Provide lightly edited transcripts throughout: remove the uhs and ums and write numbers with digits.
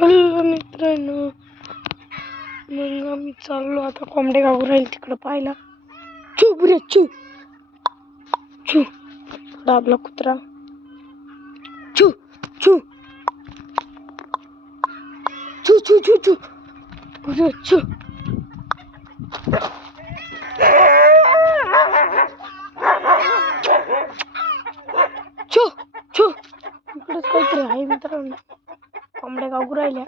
Hello मित्रांनो, मग आम्ही चाललो आता कोंबडे गाव राहील तिकडं पाहायला. चू बुरे चू चू आपला कुत्रा चू चू चू चू चू चू बुरे चू चू चू इकडेच काहीतरी आहे मित्रांनो. कोंबड्या गाव राहिल्या.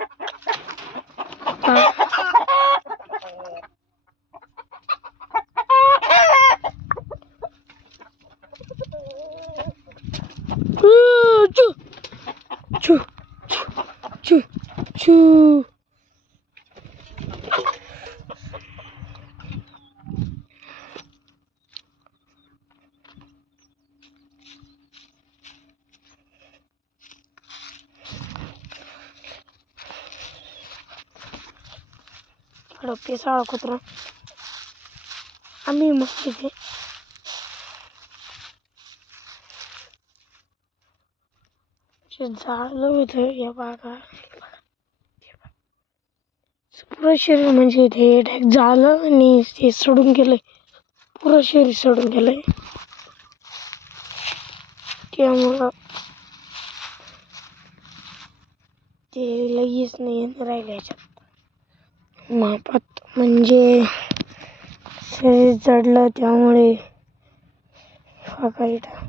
चू चू चू पेसाळा कुत्रा आम्ही मग तिथे झालं होतं या बागा. पुरं शरीर म्हणजे ते झालं आणि ते सोडून गेलंय. पुरं शरीर सोडून गेलंय. त्यामुळं ते लगेच नाही राहिले याच्यात. मापात म्हणजे शरीर चढलं त्यामुळे फाकायला.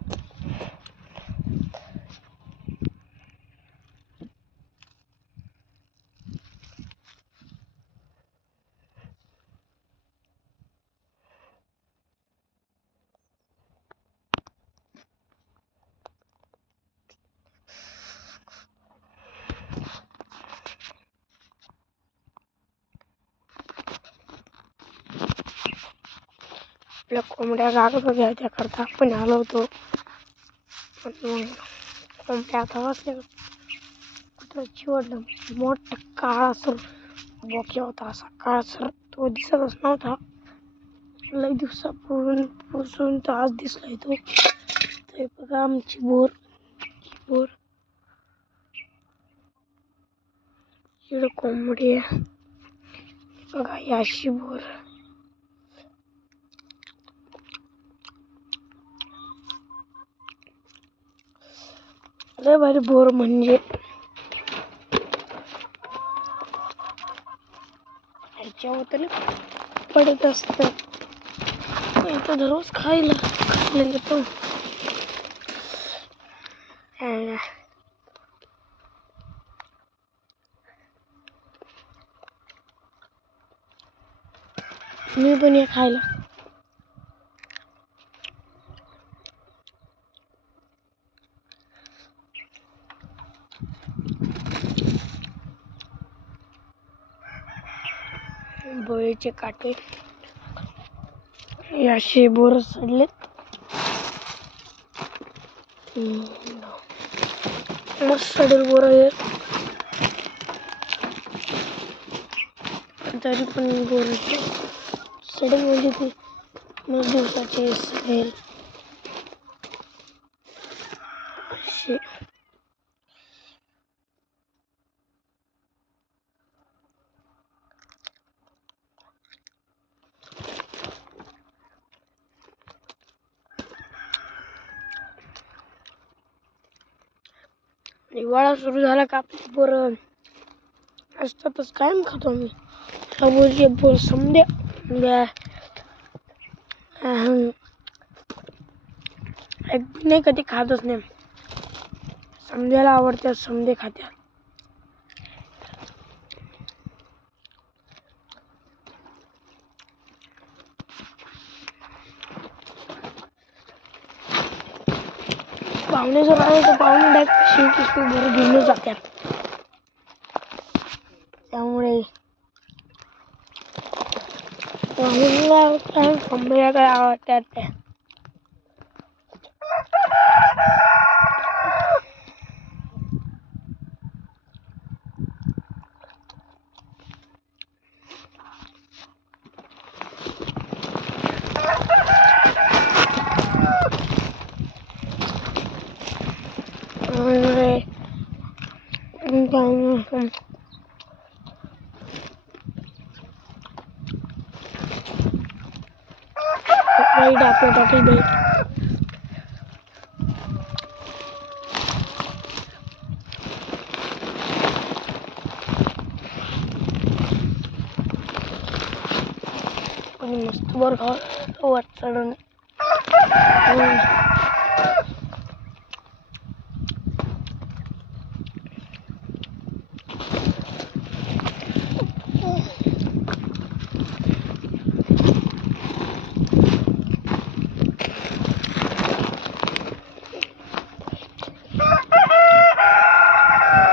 आपल्या कोंबड्या गागत होत्या त्याकरता आपण आलो होतो. पण मग कोंबड्या आता वाचल्या. कुत्रा चिवडलं. मोठा काळासर बोक्या होता. असा काळासर तो दिसतच नव्हता. लई दिवसापासून तर आज दिसलाय तो. ते बघा आमची बोर इकडं कोंबडी आहे. बघा ही अशी बोर. लय भारी बोर म्हणजे ह्याच्यावर पडत असत. इथं दररोज खायला येतो. मी पण ये खायला. बोळीचे काटे असे बोर सडले. मस्त सडेल बोर आहे. तरी पण बोर सडेल म्हणजे ते मग दिवसाचे सडेल असे. हिवाळा सुरू झाला का आपली बोर असतातच. कायम खातो आम्ही. बोरचे बोर समद्या नाही कधी खातच नाही. समद्याला आवडतात. समदे खात्यात. पाहुणे जर आले तर पाहुणे डायरेक्ट शेवटी बोर घेऊन जातात. त्यामुळे कोंबड्या काय आवडतात त्या. वाईट आपलं टाकी दे. आणि मस्त वर चढून